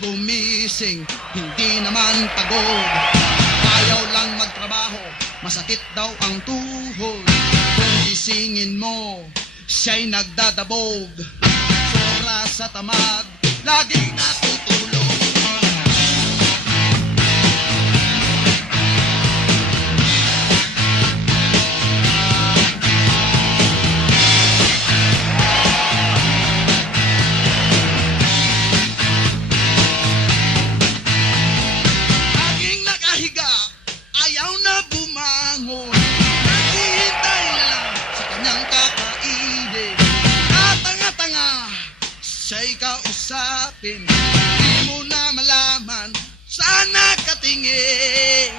gumising, hindi naman pagod. Ayaw lang magtrabaho, masakit daw ang tuhod. Kung gisingin mo, siya'y nagdadabog. Sora sa tamad, laging natutulog. Laging nakahiga, ayaw na bumangon. Naghihintay lang sa kanyang kakainin. Tanga-tanga, siya'y kausapin. Di mo na malaman, saan nakatingin.